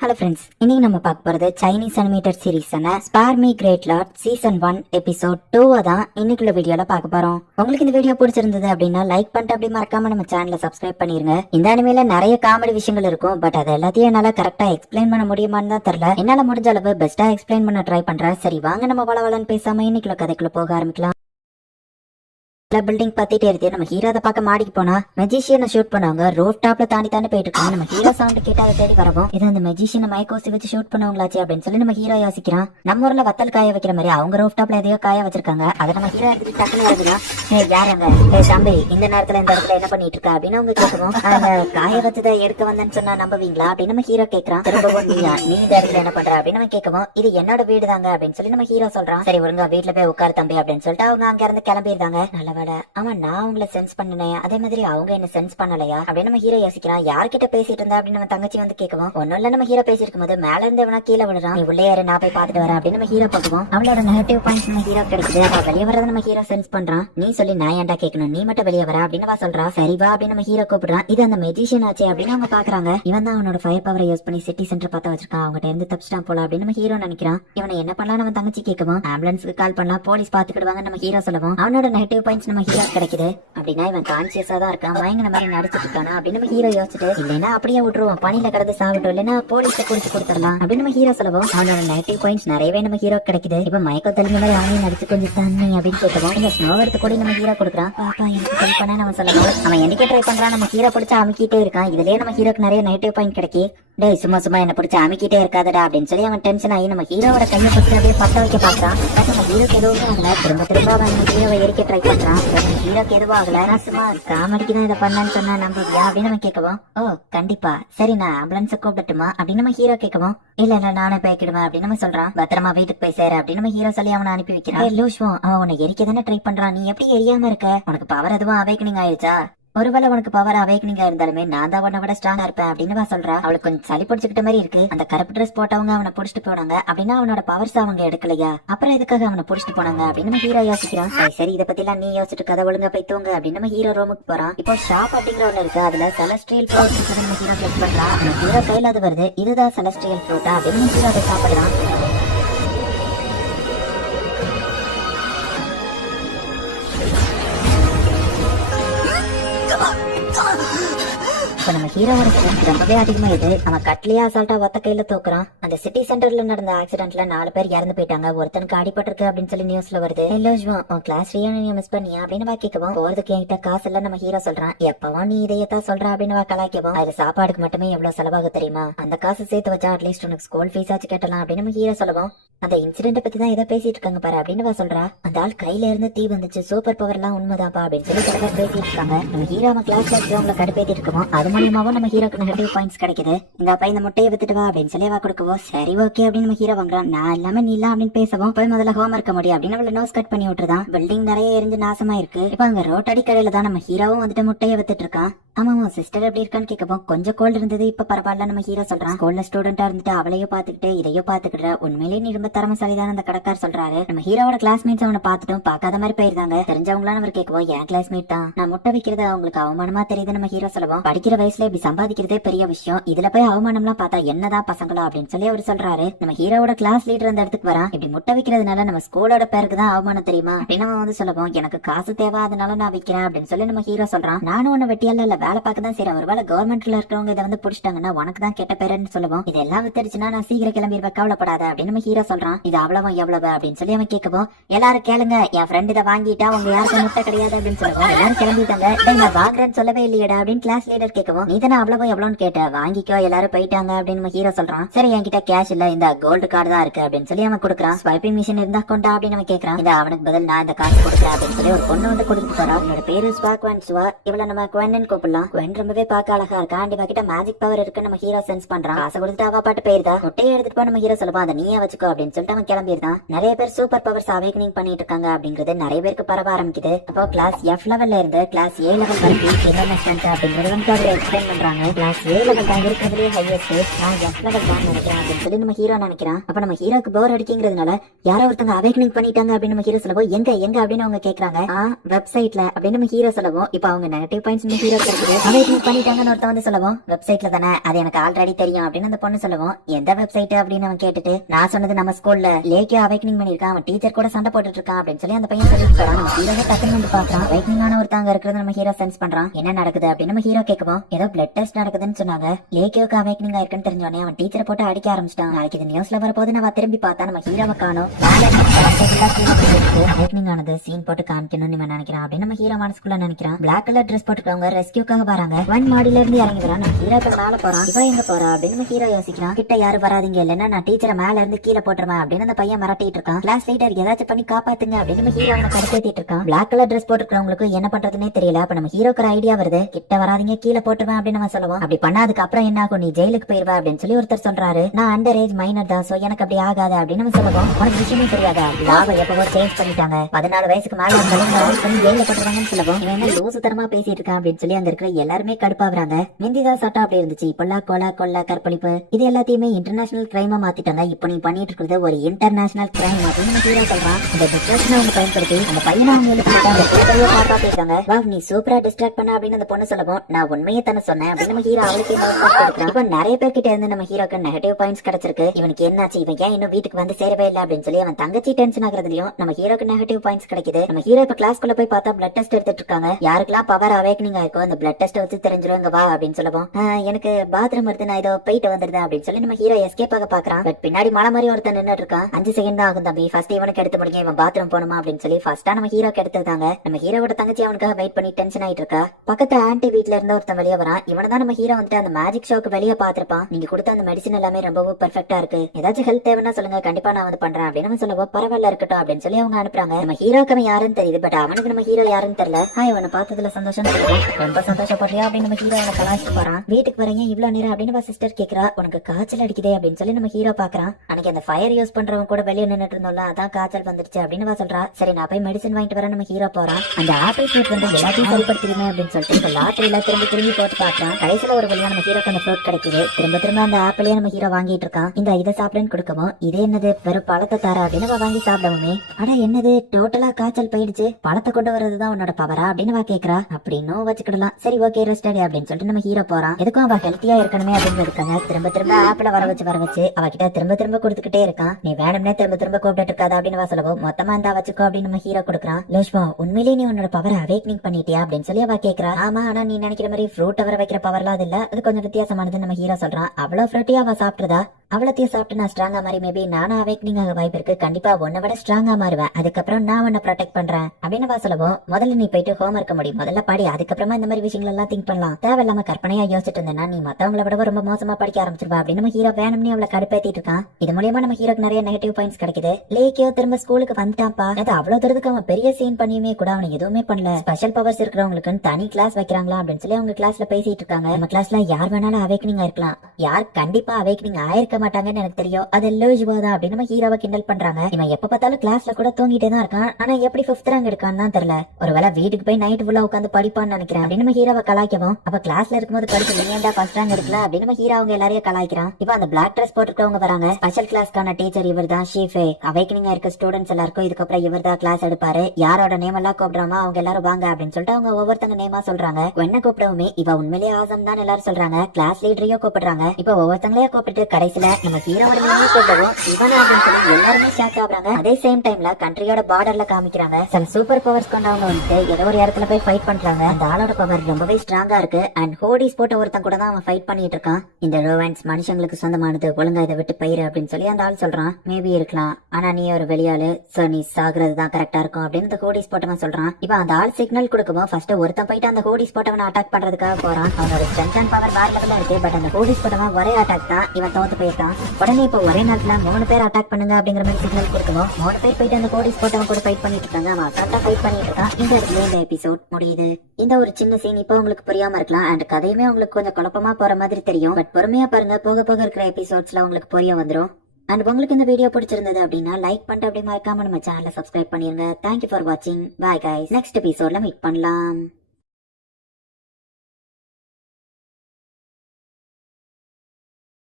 Hello friends, இன்னைக்கு நம்ம பார்க்க போறது சைனீஸ் அனிமேட்டட் சீரீஸான spare me great lord season 1 episode 2 தான் இன்னைக்குள்ள வீடியோல பார்க்க போறோம். உங்களுக்கு இந்த வீடியோ பிடிச்சிருந்தது அப்படின்னா லைக் பண்ணிட்டு அப்படி மறக்காம நம்ம சேனலை சப்ஸ்கிரைப் பண்ணிருங்க. இந்த அனிமேல நிறைய காமெடி விஷயங்கள் இருக்கும், பட் அது எல்லாத்தையும் என்னால கரெக்டா எக்ஸ்பிளைன் பண்ண முடியுமான்னு தான் தெரியல. என்னால முடிஞ்ச அளவு பெஸ்டா எக்ஸ்பிளைன் பண்ண ட்ரை பண்றேன். சரி வாங்க நம்ம வளவலன்னு பேசாம இன்னைக்குள்ள கதைக்குள்ள போக ஆரம்பிக்கலாம். பில்டிங் பத்திட்டே இருக்கு. நம்ம ஹீரோ அதை பார்க்க மாடிக்கு போனா மெஜிஷியனை ஷூட் பண்ணவங்க ரோட் டாப்ல தாண்டி போயிட்டு இருக்காங்க. நம்ம ஹீரோ சவுண்ட் கேட்டு அதை தேடி வரவும் இது அந்த மெஜிஷியனை மைக்கோசி வச்சு ஷூட் பண்ணவங்களாச்சு அப்படின்னு சொல்லி நம்ம ஹீரோ யோசிக்கிறான். நம்ம ஊர்ல வத்தல் காய வைக்கிற மாதிரி அவங்க ரோட் டாப்ல எதையோ காய வச்சிருக்காங்க. அதை நம்ம ஹீரோ எடுத்து டக்குன்னு வருதுன்னா, யாருங்க தம்பி இந்த நேரத்துல இந்த இடத்துல என்ன பண்ணிட்டு இருக்கா அப்படின்னு அவங்க கேட்கவும், காய வச்சதை எடுக்க வந்தேன்னு சொன்னா நம்புவீங்களா அப்படின்னு நம்ம ஹீரோ கேட்கறான். திரும்பவும் நீ இந்த இடத்துல என்ன பண்ற அப்படின்னு நம்ம கேட்கவும், இது என்னோட வீடு தாங்க அப்படின்னு சொல்லி நம்ம ஹீரோ சொல்றான். சரி ஒழுங்கா வீட்டுல போய் உட்காரு தம்பி அப்படின்னு சொல்லிட்டு அவங்க அங்க இருந்து கிளம்பிடுறாங்க. நல்ல ஆமா நான் அவங்கள சென்ஸ் பண்ணனேன், அதே மாதிரி அவங்க என்ன சென்ஸ் பண்ணலையா அப்படின்னு நம்ம ஹீரோ யோசிக்கிறான். யார்கிட்ட பேசிட்டு இருந்தா அப்படின்னு நம்ம தங்கச்சி வந்து கேட்கவும், ஒன்னும் இல்ல நம்ம ஹீரோ பேசிருக்கும் போது மேல இருந்து எவனா கீழே விழுறான், நீ உள்ளே யாரு நான் போய் பாத்துட்டு வரேன் அப்படின்னு நம்ம ஹீரோ பார்க்குவோம். அவளோட நெகட்டிவ் பாயிண்ட்ஸ் நம்ம ஹீரோ கிடைக்குது. வெளியே வரதை நம்ம ஹீரோ சென்ஸ் பண்றான். நீ சொல்லி நான் ஏன்டா கேட்கணும், நீ மட்டும் வெளியே வர அப்படின்னு சொல்றா. சரி வா அப்படின்னு நம்ம ஹீரோ கூப்பிடுறான். இது அந்த மெஜிஷியன் ஆச்சு அப்படின்னு அவங்க பாக்குறாங்க. இவன் தான் அவனோட ஃபயர் பவரை யூஸ் பண்ணி சிட்டி சென்டர் பார்த்தா வச்சிருக்கான், அவங்ககிட்ட இருந்து தப்பிச்சிட்டான் போல அப்படின்னு நம்ம ஹீரோ நினைக்கிறான். இவனை என்ன பண்ணலாம் நம்ம தங்கச்சி கேட்கவும், ஆம்புலன்ஸ்க்கு கால் பண்ணா போலீஸ் பாத்துக்கிடுவாங்க நம்ம ஹீரோ சொல்லவும், அவனோட நெகட்டிவ் பாயிண்ட்ஸ் நம்ம ஹீரோ கிடைக்குது. அப்படின்னா இவன் கான்சியஸா தான் இருக்கான், மயங்கின மாதிரி நடிச்சிட்டு இருக்கானா அப்படின்னு நம்ம ஹீரோ யோசிச்சுட்டு, இல்லைன்னா அப்படியே விட்டுருவோம், பணியில கடந்து சாப்பிட்டோம், இல்லைன்னா போலீஸ குடிச்சு கொடுத்துடலாம் அப்படின்னு நம்ம ஹீரோ சொல்லவும், அவனோட நெகட்டிவ் பாயிண்ட்ஸ் நிறையவே நம்ம ஹீரோ கிடைக்குது. இப்ப மயக்க தெளிஞ்ச மாதிரி அவனையும் நடிச்சு கொஞ்சம் தண்ணி அப்படின்னு கேட்கவும், இந்த ஸ்னோ எடுத்து கூட நம்ம ஹீரோ கொடுக்குறான். பாப்பா எனக்கு ஹெல்ப் பண்ண நம்ம சொல்லலாம். அவன் என்னைக்கே ட்ரை பண்றான், நம்ம ஹீரோ பிடிச்சா அமுக்கிட்டே இருக்கான். இதுலயே நம்ம ஹீரோக்கு நிறைய நெகட்டிவ் பாயிண்ட் கிடைக்கி, டேய் சும்மா சும்மா என்ன பிடிச்ச அமுக்கிட்டே இருக்காதடா அப்படின்னு சொல்லி அவன் டென்ஷன் ஆகி நம்ம ஹீரோவோட கையை பிடிச்சி அப்படியே பத்த வைக்க பாக்குறான். நம்ம ஹீரோக்கு எதுவும் ஆகல. திரும்ப திரும்ப அவன் நம்ம ஹீரோவை எரிக்க ட்ரை பண்றான். ஹீரோக்கு எதுவும் ஆகல. நான் சும்மா காமெடிக்கு தான் இதை பண்ணான்னு சொன்னா நம்புவியா அப்படின்னு நம்ம கேட்கவும், ஓ கண்டிப்பா சரி நான் ஆம்புலன்ஸை கூப்பிடட்டுமா அப்படின்னு நம்ம ஹீரோ கேட்கவும், இல்ல இல்ல நானே போய்க்கிடுவேன் அப்படின்னு நம்ம சொல்றான். பத்திரமா வீட்டுக்கு போய் சேர அப்படின்னு நம்ம ஹீரோ சொல்லி அவனை அனுப்பி வைக்கிறான். லூஷ்வம் அவன் உன்னை எரிக்க தானே ட்ரை பண்றான், நீ எப்படி எரியாம இருக்க, உனக்கு பவர் எதுவும் அவேக்கனிங் ஆயிடுச்சா, ஒருவேளை உனக்கு பவர் அவேக்கனிங்கா இருந்தாலுமே நான் தான் உன்னை விட ஸ்ட்ராங்கா இருப்பேன் அப்படின்னு சொல்றா. அவளுக்கு கொஞ்சம் சளி பிடிச்சிக்கிட்ட மாதிரி இருக்கு. அந்த கருப்பு ட்ரெஸ் போட்டவங்க அவனை புடிச்சிட்டு போனாங்க அப்படின்னா அவனோட பவர்ஸ் அவங்க எடுக்கலையா, அப்புறம் எதுக்காக அவனை புடிச்சிட்டு போனாங்க அப்படின்னு நம்ம ஹீரோ யோசிக்கிறான். சரி இதை பத்தி எல்லாம் நீ யோசிச்சுட்டு கதை ஒழுங்கா போய் தூங்க அப்படின்னு நம்ம ஹீரோ ரூமுக்கு போறான். இப்போ ஷாப் அப்படிங்கிற ஒண்ணு இருக்கு, அதுல செலஸ்ட்ரியல் ஃப்ரூட் நம்ம ஹீரோ கிளிக் பண்றான். நம்ம ஹீரோ கையில அது வருது, இதுதான் செலஸ்ட்ரியல் ஃப்ரூட்டா அப்படின்னு ஹீரோ அதை சாப்பிடலாம். இப்ப நம்ம ஹீரோவோட ஸ்ட்ரென்த் ரொம்பவே அதிகமாயிது. அவன் கட்லியா அசால்ட்டா ஒத்த கையில தூக்குறான். அந்த சிட்டி சென்டர்ல நடந்த ஆக்சிடென்ட்ல 4 பேர் இறந்து போயிட்டாங்க, ஒருத்தனுக்கு அடிபட்டிருக்கு அப்படின்னு சொல்லி நியூஸ்ல வருது. உன் கிளாஸ் ரீயூனியன் மிஸ் பண்ணியா அப்படின்னு கேட்கவும், போறதுக்கு என்கிட்ட காசு இல்ல நம்ம ஹீரோ சொல்றான். எப்பவும் நீ இதையத்தான் சொல்ற அப்படின்னு கலாய்க்கவும், அதுல சாப்பாடுக்கு மட்டுமே எவ்வளவு செலவாக தெரியுமா, அந்த காசு சேர்த்து வச்சா அட்லீஸ்ட் உனக்கு ஸ்கூல் ஃபீஸ் ஆச்சு கேட்டலாம் அப்படின்னு நம்ம ஹீரோ சொல்லுவோம். அந்த இன்சிடென்ட் பத்தி தான் இதை பேசிட்டு இருக்காங்க பாரு அப்படின்னு சொல்றா. அந்த ஆள் கையில இருந்து தீ வந்துச்சு, சூப்பர் பவர் எல்லாம் உண்மைதான்ப்பா அப்படின்னு சொல்லி சில பேர் பேசிட்டு இருக்காங்க. நம்ம ஹீரோ அவன் கிளாஸ்ல இருக்கிறவங்களை கடுப்பேத்தி இருக்கோம். அது மூலியமாவும் நம்ம ஹீரோக்கு நெகட்டிவ் பாயிண்ட்ஸ் கிடைக்குது. இந்த அப்பா இந்த முட்டையை வித்துட்டு வா அப்படின்னு சொல்லி கொடுக்கவோ, சரி ஓகே அப்படின்னு நம்ம ஹீரோ வாங்குறான். நான் இல்லாம நீ இல்ல அப்படின்னு பேசவும், போய் முதல்ல ஹோம் இருக்க முடியும் அப்படின்னு அவளை நோஸ் கட் பண்ணி விட்டுருதான். பில்டிங் நிறைய எரிஞ்சு நாசமா இருக்கு. இப்ப அங்க ரோட் அடிக்கடையில தான் நம்ம ஹீரோவும் வந்துட்டு முட்டையை வித்துட்டு இருக்கான். ஆமா சிஸ்டர் எப்படி இருக்கான்னு கேட்கவும், கொஞ்சம் கோல்டு இருந்தது இப்ப பரவாயில்ல நம்ம ஹீரோ சொல்றான். ஸ்கூல்ல ஸ்டூடெண்டா இருந்துட்டு அவளையும் பாத்துக்கிட்டு இதையும் பாத்துக்கிட்ட உண்மையிலேயே நீ ரொம்ப திறமைசாலிதான் அந்த கடைக்கார் சொல்றாரு. நம்ம ஹீரோட கிளாஸ்மேட்ஸ் அவனை பாத்துட்டும் பார்க்காத மாதிரி போயிருந்தாங்க. தெரிஞ்சவங்களாம் அவர் கேட்கவும், என் கிளாஸ்மேட் தான், நான் முட்டை வைக்கிறது அவங்களுக்கு அவமானமா தெரியுது நம்ம ஹீரோ சொல்லுவோம். படிக்கிற வயசுல இப்படி சம்பாதிக்கிறதே பெரிய விஷயம், இதுல போய் அவமானம் எல்லாம் பார்த்தா என்னதான் பசங்களா அப்படின்னு சொல்லி அவர் சொல்றாரு. நம்ம ஹீரோட கிளாஸ் லீடர் அந்த இடத்துக்கு வரா. இப்படி முட்டை வைக்கிறதுனால நம்ம ஸ்கூலோட பேருக்கு தான் அவமானம் தெரியுமா அப்படின்னு நம்ம வந்து சொல்லுவோம். எனக்கு காசு தேவை அதனால நான் வைக்கிறேன் அப்படின்னு சொல்லி நம்ம ஹீரோ சொல்றான். நானும் ஒண்ணு வெட்டியால இல்ல வேலை பார்க்க தான் செய்யறேன், ஒருவேளை கவர்மெண்ட்ல இருக்கிறவங்க இதை வந்து புடிச்சிட்டாங்கன்னா உனக்கு தான் கெட்ட பேருன்னு சொல்லுவோம். இதெல்லாம் வித்துருச்சுன்னா நான் சீக்கிரம் கிளம்பிடுவேன், கவலைப்படாத அப்படின்னு நம்ம ஹீரோ சொல்றான். இது அவ்வளவு எவ்வளவு அப்படின்னு சொல்லி அவன் கேட்கவும், எல்லாரும் கேளுங்க என் ஃப்ரெண்ட் இதை வாங்கிட்டா உங்க யாருக்கும் முட்டை கிடையாது அப்படின்னு சொல்லுவோம். எல்லாரும் கிளம்பிட்டாங்க. நான் வாங்குறேன்னு சொல்லவே இல்லையடா அப்படின்னு கிளாஸ் லீடர் கேட்கவும், நீ தானே அவ்வளவு எவ்வளவுன்னு கேட்ட, வாங்கிக்கோ எல்லாரும் போயிட்டாங்க அப்படின்னு நம்ம ஹீரோ சொல்றான். சரி என்கிட்ட கேஷ் இல்ல, இந்த கோல்டு கார்டு தான் இருக்கு அப்படின்னு சொல்லி அவன் கொடுக்குறான். ஸ்வைப்பிங் மிஷின் இருந்தா கொண்டா அப்படின்னு அவன் கேட்கறான். இந்த அவனுக்கு பதில் நான் இந்த காசு கொடுக்குறேன் அப்படின்னு சொல்லி ஒரு பொண்ணு வந்து கொடுத்துட்டு போறா. என்னோட பேரு ஸ்வாக்வன்ஸ்வா, இவளை நம்ம குவென்னு கூப்பிடலாம். குவென் ரொம்பவே பார்க்க அழகா இருக்கா. இவ கிட்ட மேஜிக் பவர் இருக்கு நம்ம ஹீரோ சென்ஸ் பண்றான். காசை கொடுத்துட்டு அவ பாட்டு போயிருந்தா. முட்டையை எடுத்துட்டு போய் நம்ம ஹீரோ சொல்லுவான், அதை நீயே வச்சுக்கோ அப்படின்னு சொல்லிட்டு அவன் கிளம்பியிருந்தான். நிறைய பேர் சூப்பர் பவர்ஸ் அவேக்கனிங் பண்ணிட்டு இருக்காங்க அப்படிங்கிறது நிறைய பேருக்கு பரவ ஆரம்பிக்குது. அப்போ கிளாஸ் எஃப் லெவல்ல இருந்து கிளாஸ் ஏ லெவல் வரைக்கும் என்னென்ன ஸ்ட்ரென்த் அப்படிங்கறது வந்து அவங்க எக்ஸ்பிளைன் பண்றாங்க. கிளாஸ் ஏ லெவல் தான் இருக்கிறதுலே ஹையஸ்ட், நான் எஃப் லெவல் தான் நினைக்கிறேன் அப்படின்னு சொல்லி நம்ம ஹீரோ நினைக்கிறான். அப்ப நம்ம ஹீரோக்கு போர் அடிக்குங்கிறதுனால யாரோ ஒருத்தங்க அவேக்கனிங் பண்ணிட்டாங்க அப்படின்னு நம்ம ஹீரோ சொல்லவும், எங்க எங்க அப்படின்னு அவங்க கேக்குறாங்க. வெப்சைட்ல அப்படின்னு நம்ம ஹீரோ சொல்லவும், இப்ப அவங்க நெகட்டிவ் பாயிண்ட்ஸ் நம்ம ஹீரோ ஆரம்பிக்குது. அவேக்னிங் பண்ணிட்டாங்கன்னு ஒருத்தன் வந்து சொல்லவும், வெப்சைட்ல தானே, அது எனக்கு ஆல்ரெடி தெரியும் அப்படின்னு அந்த பொண்ணு சொல்லவும், எந்த வெப்சைட் அப்படின்னு அவன் கேட்டுட்டு, நான் சொன்னது நம்ம ஸ்கூல்ல லேக்கே அவேக்னிங் பண்ணிருக்கான், அவன் டீச்சர் கூட சண்டை போட்டுட்டு இருக்கான் அப்படின்னு சொல்லி அந்த பையன் சொல்லிட்டு போறான். நம்ம ஹீரோ டக்குன்னு வந்து பாக்குறான். அவேக்னிங் ஆன ஒருத்தங்க இருக்கிறது நம்ம ஹீரோ சென்ஸ் பண்றான். என்ன நடக்குது அப்படின்னு நம்ம ஹீரோ கேட்கவும், ஏதோ பிளட் டெஸ்ட் நடக்குதுன்னு சொன்னாங்க. லேக்கேவுக்கு அவேக்னிங் ஆயிருக்குன்னு தெரிஞ்சோடனே அவன் டீச்சரை போட்டு அடிக்க ஆரம்பிச்சிட்டான். நாளைக்கு இது நியூஸ்ல வரப்போது நம்ம திரும்பி பார்த்தா நம்ம ஹீரோவை காணோம். அவேக்னிங் ஆனது சீன் போட்டு காமிக்கணும்னு இவன் நினைக்கிறான் அப்படின்னு நம்ம ஹீரோ மனசுக்குள்ள நினைக்கிறான். பிளாக் கலர் ட்ரெஸ் போட்டுக்கிறவங்க ரெஸ்கியூக்காக வராங்க. ஒன் மாடியில இருந்து இறங்கி வரான். நம்ம ஹீரோக்கு மேல போறான். இவன் எங்க போறா அப்படின்னு நம்ம ஹீரோ யோசிக்கிறான். கிட்ட யாரும் வராதீங்க, இல்லன்னா நான் டீச்சரை மேல இருந்து கீழே போட்டுருவேன் அப்படின்னு அந்த பையன் மிரட்டிட்டு இருக்கான். கிளாஸ் லீடர் ஏதாச்சும் பண்ணி காப்பாத்துங்க அப்படின்னு நம்ம ஹீரோ அவனை கடுப்பேத்திட்டு இருக்கான். பிளாக் கலர் ட்ரெஸ் போட்டுக்கிறவங்களுக்கு என்ன பண்றதுன்னே தெரியல. அப்ப நம்ம ஹீரோக்கு ஒரு ஐடியா வருது. கிட்ட வராதீங்க, கீழே போட்டுருவேன் அப்படின்னு நம்ம சொல்லுவோம். அப்படி பண்ணாதுக்கு அப்புறம் என்ன ஆகும், நீ ஜெயிலுக்கு போயிருவா அப்படின்னு சொல்லி ஒருத்தர் சொல்றாரு. நான் அண்டர் ஏஜ் மைனர் தான், சோ எனக்கு அப்படி ஆகாது அப்படின்னு நம்ம சொல்லுவோம். உனக்கு விஷயமே தெரியாதா, லாபம் எப்பவோ சேஞ்ச் பண்ணிட்டாங்க, 14 வயசுக்கு மேல ஜெயில போட்டுருவாங்கன்னு சொல்லுவோம். இவன் என்ன லூசு தரமா பேசிட்டு இருக்கான் அப்படின்னு சொல்லி அங்க இருக்கிற எல்லாருமே கடுப்பாகிறாங்க. மிந்திதான் சட்டம் அப்படி இருந்துச்சு, இப்பெல்லாம் கொலை கொள்ளை கற்பழிப்பு இது எல்லாத்தையுமே இன்டர்நேஷனல் கிரைமா மாத்திட்டாங்க. இப்போ நீ பண்ணிட்டு இருக்கிறது ஒரு இன்டர்நேஷனல் கிரைம் அப்படின்னு ஹீரோ சொல்றான். இந்த டிஸ்ட்ராக்ஷனை அவங்க பயன்படுத்தி அந்த பையனை அவங்க காப்பாத்திருக்காங்க. வா நீ சூப்பரா டிஸ்ட்ராக்ட் பண்ண அப்படின்னு அந்த பொண்ணு சொல்லவும், நான் உண்மையை தானே சொன்னேன் அப்படின்னு நம்ம ஹீரோ அவளுக்கு இப்போ நிறைய பேர்கிட்ட இருந்து நம்ம ஹீரோக்கு நெகட்டிவ் பாயிண்ட்ஸ் கிடைச்சிருக்கு. இவனுக்கு என்னாச்சு, இவன் ஏன் இன்னும் வீட்டுக்கு வந்து சேரவே இல்லை அப்படின்னு சொல்லி அவன் தங்கச்சி டென்ஷன் ஆகுறதுலயும் நம்ம ஹீரோக்கு நெகட்டிவ் பாயிண்ட்ஸ் கிடைக்குது. நம்ம ஹீரோ இப்ப கிளாஸ்க்குள்ள போய் பார்த்தா பிளட் டெஸ்ட் எடுத்துட்டு இருக்காங்க. யாருக்கெல்லாம் பவர் அவேக்னிங் ஆயிருக்கோ அந்த பிளட் டெஸ்ட் வச்சு தெரிஞ்சிருவாங்க வா அப்படின்னு சொல்லுவோம். எனக்கு பாத்ரூம் வருது, நான் இதோ போயிட்டு வந்துருந்தேன் அப்படின்னு சொல்லி நம்ம ஹீரோ எஸ்கேப் ஆக பாக்குறான். பட் பின்னாடி மலை மாதிரி ஒருத்தன் நின்னுட்டு இருக்கான். 5 செகண்ட் தான் ஆகும் தம்பி, ஃபர்ஸ்ட் இவனுக்கு எடுத்து முடிங்க, இவன் பாத்ரூம் போகணுமா அப்படின்னு சொல்லி ஃபர்ஸ்டா நம்ம ஹீரோக்கு எடுத்துட்டாங்க. நம்ம ஹீரோட தங்கச்சி அவனுக்காக வெயிட் பண்ணி டென்ஷன் ஆயிட்டு இருக்கா. பக்கத்து ஆன்டி வீட்ல இருந்த ஒருத்தன் வெளியே வரான். இவனை தான் நம்ம ஹீரோ வந்துட்டு அந்த மேஜிக் ஷோக்கு வெளியே பாத்திருப்பான். நீங்க கொடுத்த அந்த மெடிசன் எல்லாமே ரொம்பவும் பெர்ஃபெக்ட்டா இருக்கு, ஏதாச்சும் ஹெல்ப் தேவைன்னா சொல்லுங்க, கண்டிப்பா நான் வந்து பண்றேன் அப்படின்னு நம்ம சொல்லுவோம். பரவாயில்ல இருக்கட்டும் அப்படின்னு சொல்லி அவங்க அனுப்புறாங்க. நம்ம ஹீரோக்கு அவன் யாருன்னு தெரியுது, பட் அவனுக்கு நம்ம ஹீரோ யாருன்னு தெரியல. ஹாய் அவனை பார்த்ததுல சந்தோஷம், ரொம்ப சந்தோஷப்படுறியா அப்படின்னு நம்ம ஹீரோ அவனை கலாச்சிட்டு போறான். வீட்டுக்கு வரீங்க இவ்வளவு நேரம் அப்படின்னு சிஸ்டர் கேக்குறா. உனக்கு காய்ச்சல் அடிக்குதே அப்படின்னு சொல்லி நம்ம ஹீரோ பாக்குறான். அன்னைக்கு அந்த ஃபயர் யூஸ் பண்றவங்க கூட வெளியே நின்னுட்டு இருந்தோம்ல, அதான் காய்ச்சல் வந்துருச்சு அப்படின்னு சொல்றா. சரி நான் போய் மெடிசன் வாங்கிட்டு வரேன். நம்ம ஹீரோ போறான். அந்த ஆப்பிள் ஃப்ரூட் வந்து எல்லாத்தையும் சரிப்படுத்திடுமே அப்படின்னு சொல்லிட்டு இந்த லாட்டரியில திரும்பி போட்டு பாக்குறான். கடைசியில ஒரு வழியா நம்ம ஹீரோக்கு அந்த ஃப்ரூட் கிடைக்குது. திரும்ப அந்த ஆப்பிளையே நம்ம ஹீரோ வாங்கிட்டு இருக்கான். இந்த இதை சாப்பிடுன்னு கொடுக்கவும், இதே என்னது வெறும் பழத்தை தர அப்படின்னு வாங்கி சாப்பிடவுமே, ஆனா என்னது டோட்டலா காய்ச்சல் போயிடுச்சு, பழத்தை கொண்டு வரதுதான் உன்னோட பவரா அப்படின்னு கேக்குறா. அப்படின்னும் வச்சுக்கிடலாம். சரி ஓகே ரெஸ்டடி அப்படின்னு சொல்லிட்டு நம்ம ஹீரோ போறான். எதுக்கும் அவ ஹெல்த்தியா இருக்கணுமே அப்படின்னு இருக்காங்க. திரும்ப ஆப்பிள வர வச்சு அவகிட்ட திரும்ப கொடுத்துக்கிட்டே இருக்கான். நீ வேணும்னே திரும்ப கூப்பிட்டு இருக்காதா அப்படின்னு சொல்லவும், மொத்தமா அந்த வச்சுக்கோ அப்படின்னு நம்ம ஹீரோ கொடுக்குறான். லோஷ்மா உண்மையிலேயே நீ உன்னோட பவர் அவேக்னிங் பண்ணிட்டியா அப்படின்னு சொல்லி அவ கேக்குறா. ஆமா, ஆனா நீ நினைக்கிற மாதிரி ஃப்ரூட் வர வைக்கிற பவர்லாம் அது இல்ல, அது கொஞ்சம் வித்தியாசமானதுன்னு நம்ம ஹீரோ சொல்றான். அவ்வளவு ஃப்ரூட்டியா அவ சாப்பிட்டதா, அவ்வளோத்தையும் சாப்பிட்டு நான் ஸ்ட்ராங்கா மாறி மேபி நானும் அவேக்னிங் ஆக வாய்ப்பு இருக்கு, கண்டிப்பா உன்னை விட ஸ்ட்ராங்கா மாறுவேன், அதுக்கப்புறம் நான் உன்னை ப்ரொடெக்ட் பண்றேன் அப்படின்னு சொல்லவும், முதல்ல நீ போயிட்டு ஹோம் இருக்க முடியும், முதல்ல படி, அதுக்கப்புறமா இந்த மாதிரி விஷயங்கள் எல்லாம் திங்க் பண்ணலாம், தேவையில்லாம கற்பனையா யோசிச்சுட்டு இருந்தேன்னா நீ மத்தவங்களை விட ரொம்ப மோசமா படிக்க ஆரம்பிச்சிருவா அப்படின்னு நம்ம ஹீரோ வேணும்னே அவளை கடுப்பேத்திட்டு இருக்கான். இது மூலியமா நம்ம ஹீரோக்கு நிறைய நெகட்டிவ் பாயிண்ட்ஸ் கிடைக்குது. லேக்கியோ திரும்ப ஸ்கூலுக்கு வந்துட்டான்ப்பா. அது அவ்வளவு தூரத்துக்கு அவன் பெரிய சீன் பண்ணியுமே கூட அவன் எதுவுமே பண்ணல. ஸ்பெஷல் பவர்ஸ் இருக்கிறவங்களுக்கு தனி கிளாஸ் வைக்கிறாங்களா அப்படின்னு சொல்லி அவங்க கிளாஸ்ல பேசிட்டு இருக்காங்க. நம்ம கிளாஸ்ல யார் வேணாலும் அவேக்னிங் ஆயிருக்கலாம், யார் கண்டிப்பா அவேக்னிங் ஆயிருக்க மாட்டாங்கன்னு எனக்கு தெரியும், அது லோஜுவாதா அப்படின்னு நம்ம ஹீரோவை கிண்டல் பண்றாங்க. இவன் எப்ப பார்த்தாலும் கிளாஸ்ல கூட தூங்கிட்டே தான் இருக்கான், ஆனா எப்படி 5th ரேங்க் எடுக்கான்னு தான் தெரியல, ஒருவேளை வீட்டுக்கு போய் நைட் ஃபுல்லா உட்காந்து படிப்பான்னு நினைக்கிறேன் அப்படின்னு நம்ம ஹீரோவை கலாய்க்கவும், அப்ப கிளாஸ்ல இருக்கும்போது படிச்சு நீ ஏன்டா 1st ரேங்க் எடுக்கல அப்படின்னு நம்ம ஹீரோ அவங்க எல்லாரையும் கலாய்க்கிறான். இப்ப அந்த பிளாக் ட்ரெஸ் போட்டுருக்கவங்க வராங்க. ஸ்பெஷல் கிளாஸ்க்கான டீச்சர் இவர் தான் ஷீஃபே. அவேக்னிங் இருக்க ஸ்டூடெண்ட்ஸ் எல்லாருக்கும் இதுக்கப்புறம் இவர் தான் கிளாஸ் எடுப்பாரு, யாரோட நேம் எல்லாம் கூப்பிடுறாமோ அவங்க எல்லாரும் வாங்க அப்படின்னு சொல்லிட்டு அவங்க ஒவ்வொருத்தங்க நேமா சொல்றாங்க. என்ன கூப்பிடவுமே இவ உண்மையிலேயே ஆசம் தான் எல்லாரும் சொல்றாங்க. கிளாஸ் லீடரையும் கூப்பிடுறாங்க. இப்ப ஒவ்வொருத்தங்களையும் கூப்பிட்டு கடைசியில நம்ம ஹீரோட நேம் கூப்பிடவும் இவன் அப்படின்னு சொல்லி எல்லாருமே ஷாக் ஆகுறாங்க. அதே சேம் டைம்ல கண்ட்ரியோட பார்டர்ல காமிக்கிறாங்க. சில சூப்பர் பவர்ஸ் கொண்டவங்க வந்துட்டு ஏதோ ஒரு இடத்துல போய் ஃபைட் பண்றாங்க. அந்த ஆளோட பவர் ரொம்பவே ஸ்ட்ராங்கா இருக்கு. அண்ட் ஹோடிஸ் போட்ட ஒருத்தன் கூட தான் அவன் ஃபைட் பண்ணிட்டு இருக்கான். இந்த ரோவன்ஸ் மனுஷங்களுக்கு சொந்தமானது, ஒழுங்கா இதை விட்டு பயிரு அப்படின்னு சொல்லி அந்த ஆள் சொல்றான். மேபி இருக்கலாம், ஆனா நீ ஒரு வெளியாளு, சோ நீ சாகுறது தான் கரெக்டா இருக்கும் அப்படின்னு இந்த ஹோடிஸ் போட்டவன் சொல்றான். இப்ப அந்த ஆள் சிக்னல் கொடுக்கவும் ஃபர்ஸ்ட் ஒருத்தன் போயிட்டு அந்த ஹோடிஸ் போட்டவனை அட்டாக் பண்றதுக்காக போறான். அவனோட ஸ்ட்ரென்த் அண்ட் பவர் வேற லெவல்ல இருக்கு. பட் அந்த ஹோடிஸ் போட்டவன் ஒரே அட்டாக் தான், இவன் தோத்து போயிருக்கான். உடனே இப்ப ஒரே நேரத்துல 3 பேர் அட்டாக் பண்ணுங்க அப்படிங்கிற மாதிரி சிக்னல் கொடுக்கவும் 3 பேர் போயிட்டு அந்த ஹோடிஸ் போட்டவன் கூட ஃபைட் பண்ணிட்டு இருக்காங்க. அவன் அசால்ட்டா ஃபைட் பண்ணிட்டு இருக்கான். இந்த இடத்துல இந்த எபிசோட் முடியுது. இந்த ஒரு சின்ன சீன் இப்ப உங்களுக்கு புரியாம இருக்கலாம், அண்ட் கதையுமே உங்களுக்கு கொஞ்சம் குழப்பமா போற மாதிரி தெரியும். பட் பொறுமையா பாருங்க, போக போக இருக்கிற எபிசோட்ஸ்ல உங்களுக்கு புரிய வந்துரும். அண்ட் உங்களுக்கு இந்த வீடியோ பிடிச்சிருந்தது அப்படின்னா லைக் பண்ணிட்டு அப்படி மறக்காம நம்ம சேனலை சப்ஸ்கிரைப் பண்ணிருங்க. தேங்க்யூ ஃபார் வாட்சிங். Bye guys. நெக்ஸ்ட் எபிசோட்ல மீட் பண்ணலாம்.